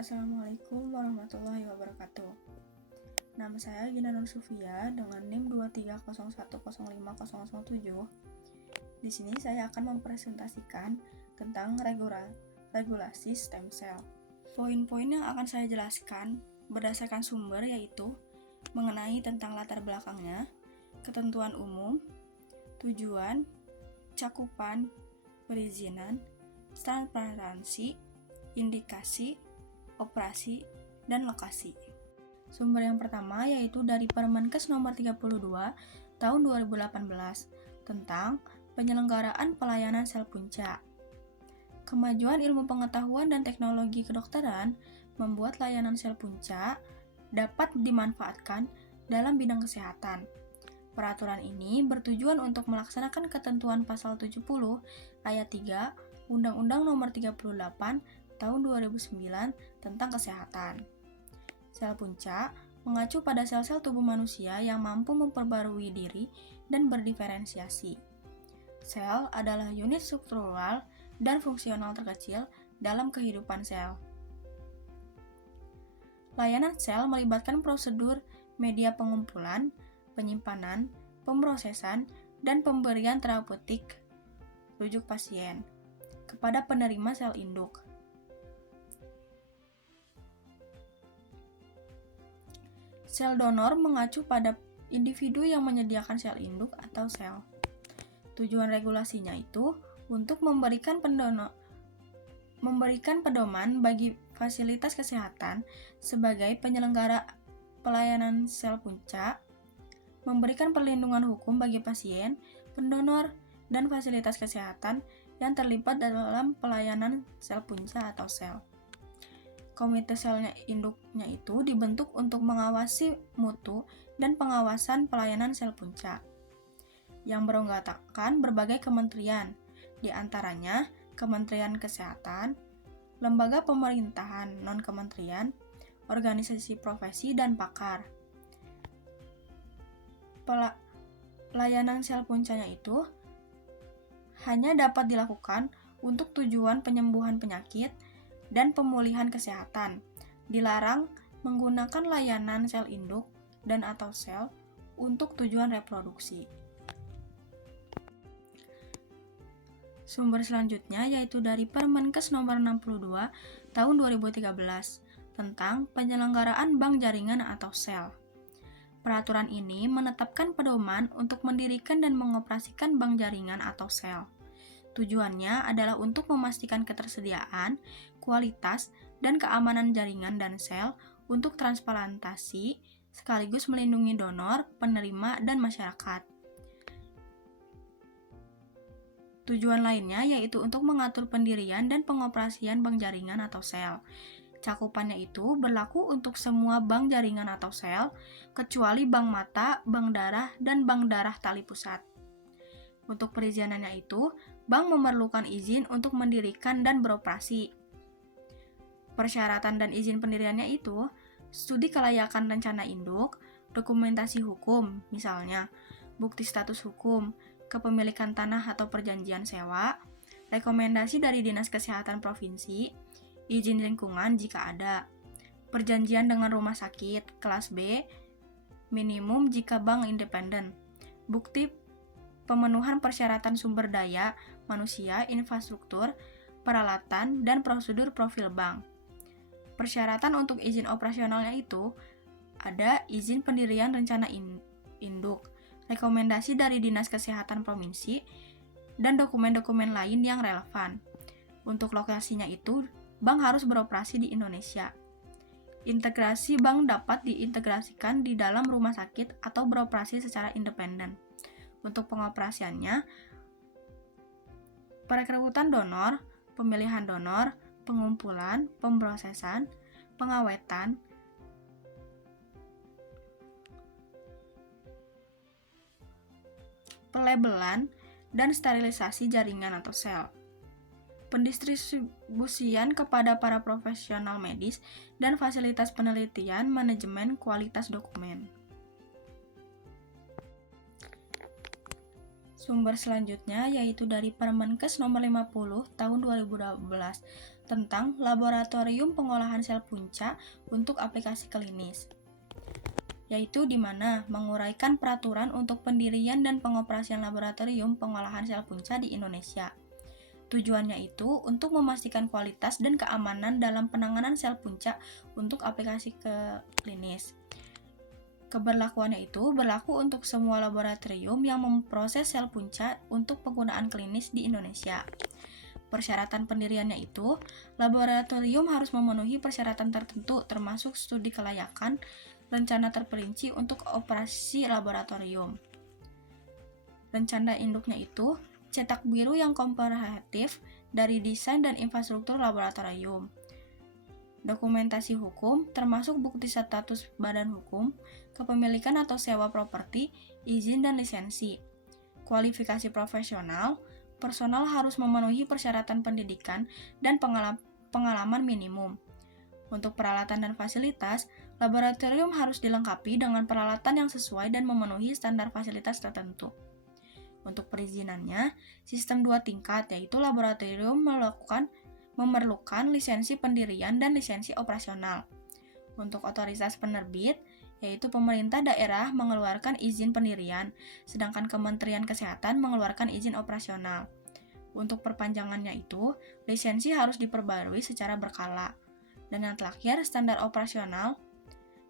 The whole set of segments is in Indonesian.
Assalamualaikum warahmatullahi wabarakatuh. Nama saya Gina Nur Sufia dengan NIM 230105007. Di sini saya akan mempresentasikan tentang regulasi stem cell. Poin-poin yang akan saya jelaskan berdasarkan sumber yaitu mengenai tentang latar belakangnya, ketentuan umum, tujuan, cakupan, perizinan, transparansi, indikasi, operasi, dan lokasi. Sumber yang pertama yaitu dari Permenkes nomor 32 tahun 2018 tentang penyelenggaraan pelayanan sel punca. Kemajuan ilmu pengetahuan dan teknologi kedokteran membuat layanan sel punca dapat dimanfaatkan dalam bidang kesehatan. Peraturan ini bertujuan untuk melaksanakan ketentuan pasal 70 ayat 3 Undang-Undang nomor 38 tahun 2009 tentang kesehatan. Sel punca mengacu pada sel-sel tubuh manusia yang mampu memperbarui diri dan berdiferensiasi. Sel adalah unit struktural dan fungsional terkecil dalam kehidupan sel. Layanan sel melibatkan prosedur media pengumpulan, penyimpanan, pemrosesan, dan pemberian terapeutik rujuk pasien kepada penerima sel induk. Sel donor mengacu pada individu yang menyediakan sel induk atau sel. Tujuan regulasinya itu untuk memberikan pedoman bagi fasilitas kesehatan sebagai penyelenggara pelayanan sel punca, memberikan perlindungan hukum bagi pasien, pendonor, dan fasilitas kesehatan yang terlibat dalam pelayanan sel punca atau sel. Komite selnya induknya itu dibentuk untuk mengawasi mutu dan pengawasan pelayanan sel punca yang beranggotakan berbagai kementerian, di antaranya Kementerian Kesehatan, lembaga pemerintahan non-kementerian, organisasi profesi, dan pakar. Pelayanan sel puncanya itu hanya dapat dilakukan untuk tujuan penyembuhan penyakit dan pemulihan kesehatan. Dilarang menggunakan layanan sel induk dan atau sel untuk tujuan reproduksi. Sumber selanjutnya yaitu dari Permenkes nomor 62 tahun 2013 tentang penyelenggaraan bank jaringan atau sel. Peraturan ini menetapkan pedoman untuk mendirikan dan mengoperasikan bank jaringan atau sel. Tujuannya adalah untuk memastikan ketersediaan, kualitas, dan keamanan jaringan dan sel untuk transplantasi, sekaligus melindungi donor, penerima, dan masyarakat. Tujuan lainnya yaitu untuk mengatur pendirian dan pengoperasian bank jaringan atau sel. Cakupannya itu berlaku untuk semua bank jaringan atau sel, kecuali bank mata, bank darah, dan bank darah tali pusat. Untuk perizinannya itu, bank memerlukan izin untuk mendirikan dan beroperasi. Persyaratan dan izin pendiriannya itu, studi kelayakan rencana induk, dokumentasi hukum, misalnya bukti status hukum, kepemilikan tanah atau perjanjian sewa, rekomendasi dari Dinas Kesehatan Provinsi, izin lingkungan jika ada, perjanjian dengan rumah sakit kelas B, minimum jika bank independen, bukti pemenuhan persyaratan sumber daya, manusia, infrastruktur, peralatan, dan prosedur profil bank. Persyaratan untuk izin operasionalnya itu ada izin pendirian rencana induk, rekomendasi dari Dinas Kesehatan Provinsi, dan dokumen-dokumen lain yang relevan. Untuk lokasinya itu, bank harus beroperasi di Indonesia. Integrasi bank dapat diintegrasikan di dalam rumah sakit atau beroperasi secara independen. Untuk pengoperasiannya, perekrutan donor, pemilihan donor, pengumpulan, pemrosesan, pengawetan, pelabelan, dan sterilisasi jaringan atau sel. Pendistribusian kepada para profesional medis dan fasilitas penelitian manajemen kualitas dokumen. Sumber selanjutnya yaitu dari Permenkes nomor 50 tahun 2012 tentang laboratorium pengolahan sel punca untuk aplikasi klinis, yaitu di mana menguraikan peraturan untuk pendirian dan pengoperasian laboratorium pengolahan sel punca di Indonesia. Tujuannya itu untuk memastikan kualitas dan keamanan dalam penanganan sel punca untuk aplikasi klinis. Keberlakuannya itu berlaku untuk semua laboratorium yang memproses sel punca untuk penggunaan klinis di Indonesia. Persyaratan pendiriannya itu, laboratorium harus memenuhi persyaratan tertentu termasuk studi kelayakan, rencana terperinci untuk operasi laboratorium. Rencana induknya itu cetak biru yang komprehensif dari desain dan infrastruktur laboratorium. Dokumentasi hukum termasuk bukti status badan hukum, kepemilikan atau sewa properti, izin dan lisensi. Kualifikasi profesional, personal harus memenuhi persyaratan pendidikan dan pengalaman minimum. Untuk peralatan dan fasilitas, laboratorium harus dilengkapi dengan peralatan yang sesuai dan memenuhi standar fasilitas tertentu. Untuk perizinannya, sistem 2 tingkat, yaitu laboratorium memerlukan lisensi pendirian dan lisensi operasional. Untuk otoritas penerbit, yaitu pemerintah daerah mengeluarkan izin pendirian, sedangkan Kementerian Kesehatan mengeluarkan izin operasional. Untuk perpanjangannya itu, lisensi harus diperbarui secara berkala. Dan yang terakhir, standar operasional.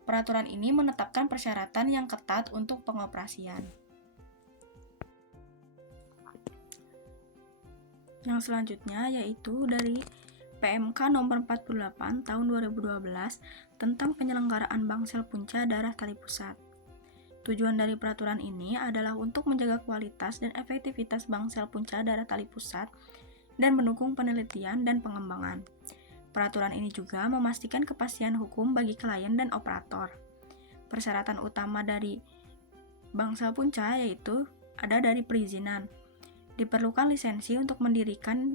Peraturan ini menetapkan persyaratan yang ketat untuk pengoperasian. Yang selanjutnya yaitu dari PMK nomor 48 tahun 2012 tentang penyelenggaraan bank sel punca darah tali pusat. Tujuan dari peraturan ini adalah untuk menjaga kualitas dan efektivitas bank sel punca darah tali pusat dan mendukung penelitian dan pengembangan. Peraturan ini juga memastikan kepastian hukum bagi klien dan operator. Persyaratan utama dari bank sel punca yaitu ada dari perizinan. Diperlukan lisensi untuk mendirikan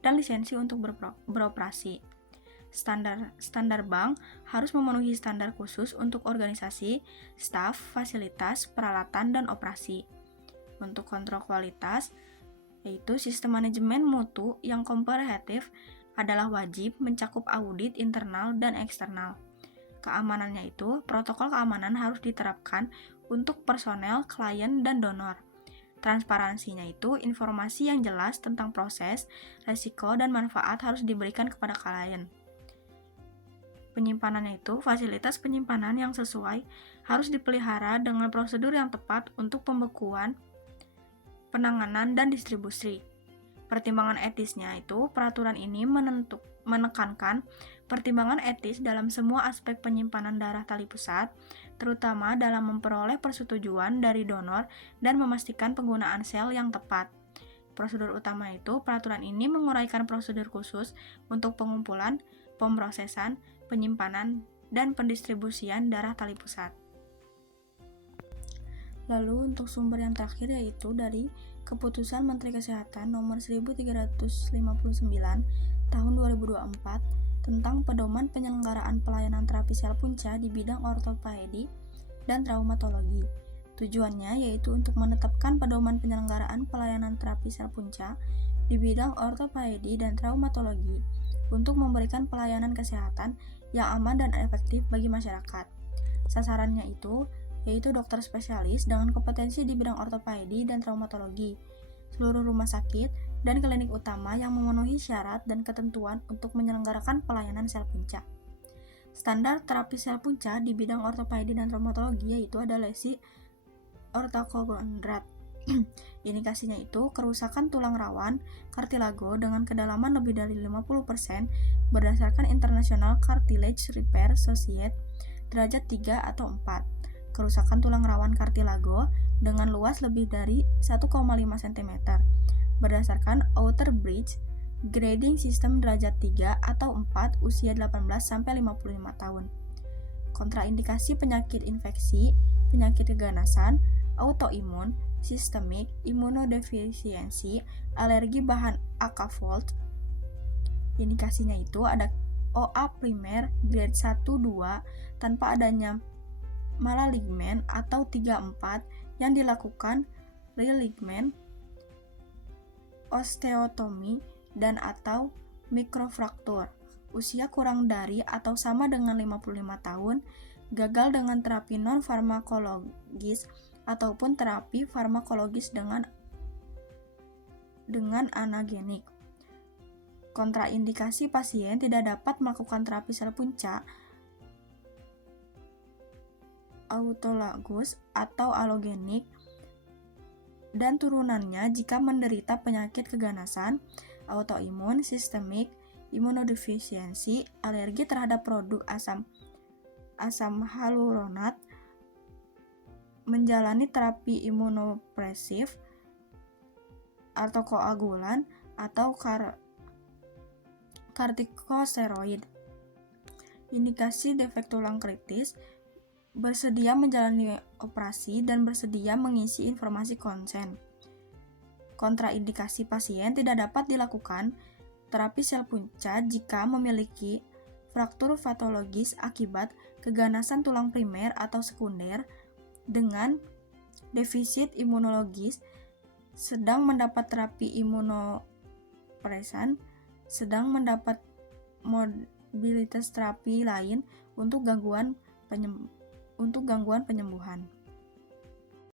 dan lisensi untuk beroperasi. Standar bank harus memenuhi standar khusus untuk organisasi, staf, fasilitas, peralatan, dan operasi. Untuk kontrol kualitas, yaitu sistem manajemen mutu yang komprehensif adalah wajib mencakup audit internal dan eksternal. Keamanannya itu, protokol keamanan harus diterapkan untuk personel, klien, dan donor. Transparansinya itu, informasi yang jelas tentang proses, resiko, dan manfaat harus diberikan kepada klien. Penyimpanannya itu, fasilitas penyimpanan yang sesuai harus dipelihara dengan prosedur yang tepat untuk pembekuan, penanganan, dan distribusi. Pertimbangan etisnya itu, peraturan ini menekankan pertimbangan etis dalam semua aspek penyimpanan darah tali pusat, terutama dalam memperoleh persetujuan dari donor dan memastikan penggunaan sel yang tepat. Prosedur utama itu, peraturan ini menguraikan prosedur khusus untuk pengumpulan, pemrosesan, penyimpanan, dan pendistribusian darah tali pusat. Lalu untuk sumber yang terakhir yaitu dari Keputusan Menteri Kesehatan nomor 1359 tahun 2024 tentang pedoman penyelenggaraan pelayanan terapi sel punca di bidang ortopedi dan traumatologi. Tujuannya yaitu untuk menetapkan pedoman penyelenggaraan pelayanan terapi sel punca di bidang ortopedi dan traumatologi untuk memberikan pelayanan kesehatan yang aman dan efektif bagi masyarakat. Sasarannya itu yaitu dokter spesialis dengan kompetensi di bidang ortopedi dan traumatologi, seluruh rumah sakit, dan klinik utama yang memenuhi syarat dan ketentuan untuk menyelenggarakan pelayanan sel punca. Standar terapi sel punca di bidang ortopedi dan traumatologi yaitu ada lesi ortokondrat. Indikasinya itu kerusakan tulang rawan kartilago dengan kedalaman lebih dari 50% berdasarkan International Cartilage Repair Society derajat 3 atau 4. Kerusakan tulang rawan kartilago dengan luas lebih dari 1,5 cm berdasarkan Outer Bridge Grading System derajat 3 atau 4 usia 18-55 tahun. Kontraindikasi penyakit infeksi, penyakit keganasan, autoimun, sistemik, imunodefisiensi, alergi bahan akavolt. Indikasinya itu ada OA primer grade 1-2 tanpa adanya malignment atau 3-4 yang dilakukan realignment, osteotomi, dan atau Mikrofraktur, usia kurang dari atau sama dengan 55 tahun, gagal dengan terapi non-farmakologis ataupun terapi farmakologis dengan anagenik. Kontraindikasi pasien tidak dapat melakukan terapi sel punca autologus atau alogenik dan turunannya jika menderita penyakit keganasan, autoimun, sistemik, imunodefisiensi, alergi terhadap produk asam hyaluronat, menjalani terapi imunopresif atau koagulan atau kortikosteroid. Indikasi defek tulang kritis, bersedia menjalani operasi dan bersedia mengisi informasi konsen. Kontraindikasi pasien tidak dapat dilakukan terapi sel punca jika memiliki fraktur patologis akibat keganasan tulang primer atau sekunder dengan defisit imunologis, sedang mendapat terapi imunopresan, sedang mendapat mobilitas terapi lain untuk gangguan penyembuhan.